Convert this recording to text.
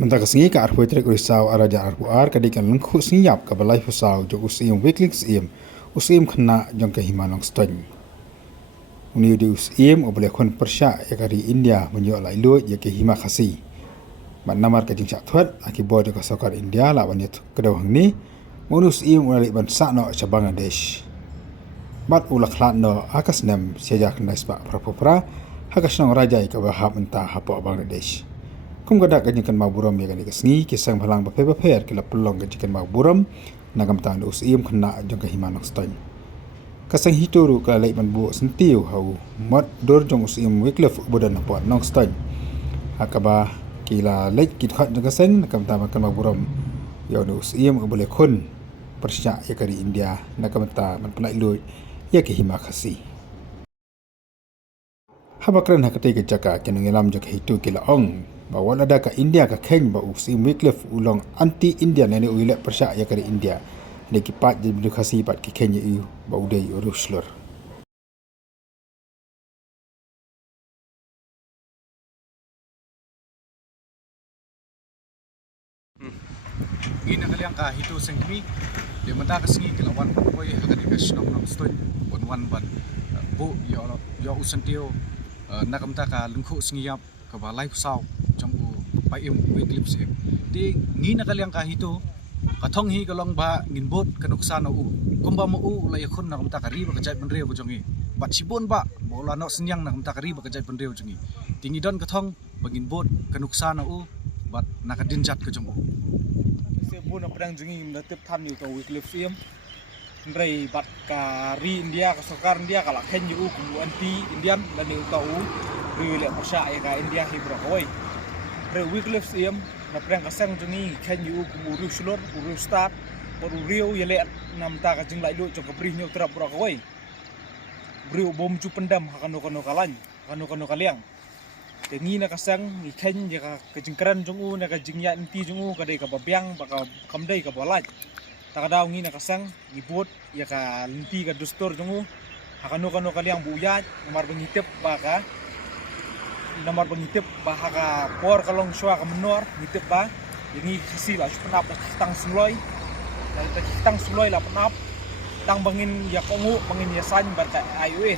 Mentaka sengi ka arpoi trek risau araja arpuar kadikan lengku senyap ka balai fusau jo usim weekly sim usim kena jong ke himanong stony. Uni di usim obole kon persya ya kari India menyo lai lu ya ke hima khasi. Mat namar ka jingsak thuat akibo jo ka sokar India la wan yet kedau hang ni monus im ulali ban sakno cha Bangladesh. Mat ulak lat no akas nem sejak nasba prapopra hakasnong raja ka bahap entah hapo Bangladesh. Kum gadak gajikan maburam ya gani kesni kisang balang bape kila pelong gajikan maburam nagam tan usim kena jong kehimanok stony. Kasang hituru kala lai manbu sentiu hau mat dor jong usim wiklef bodan napot nong stony. Akaba kila lai kit khat jong kasang nagam tan makan maburam ya usim boleh kun persya ya kari India nagam tan man pelai lu ya kehima khasi. Habakran hakati ke jaka kenangilam jong hitu kila ong bahawa ada ke India ke Kenya bahawa usim Wycliffe ulang anti-India nani uilat persyak ya kari India ni kipat jadi berdukasi pat ke Kenya iu bahawa udai urus seluruh. Gina kaliang ka hitu sengmi dia mentaka sengi kilawan boy hakani ka snong nong stoi wan ban bu yo usantio nakam ta ka lengkhu sengiap ka balai pusau jong u pai im Wycliffe se di ngina kaliang ka hitu kathong hi kalong ba ngin bot kanuksan u kumba mo u la yakhun nakam ta ka ri ba kajai penreu bo jongi bat sibon ba bola no senyang nakam ta ka ri ba kajai penreu jongi tingi don kathong bangin bot kanuksan u bat nakadin jat ka jong u pun pedang jengi mendatip tham yu ka Wycliffe sim nrei bat ka ri India ka sokar India ka la khen yu ku anti Indian dan yu ka u ri le pasha ya ka India hi bro hoi re Wycliffe sim na pedang ka sang jengi khen yu ku ru slor ru start baru riu ya le nam ta ka jing lai lu cho ka pri nyu trap bro hoi riu bom chu pendam hakano kalan kano kaliang tengi na kasang iken ya ka kejengkeran jongu na ka jingya inti jongu ka dei ka babyang baka kamdei ka bolat takadaw ngi na kasang ibot ya ka linti ka dustor jongu hakano kaliang buyat namar bangitip ba ka por kalong shwa ka menor ngitip ba yangi khasi la penap tang suloi tang suloi la penap tang bangin ya kongu bangin ya san ba ka ayue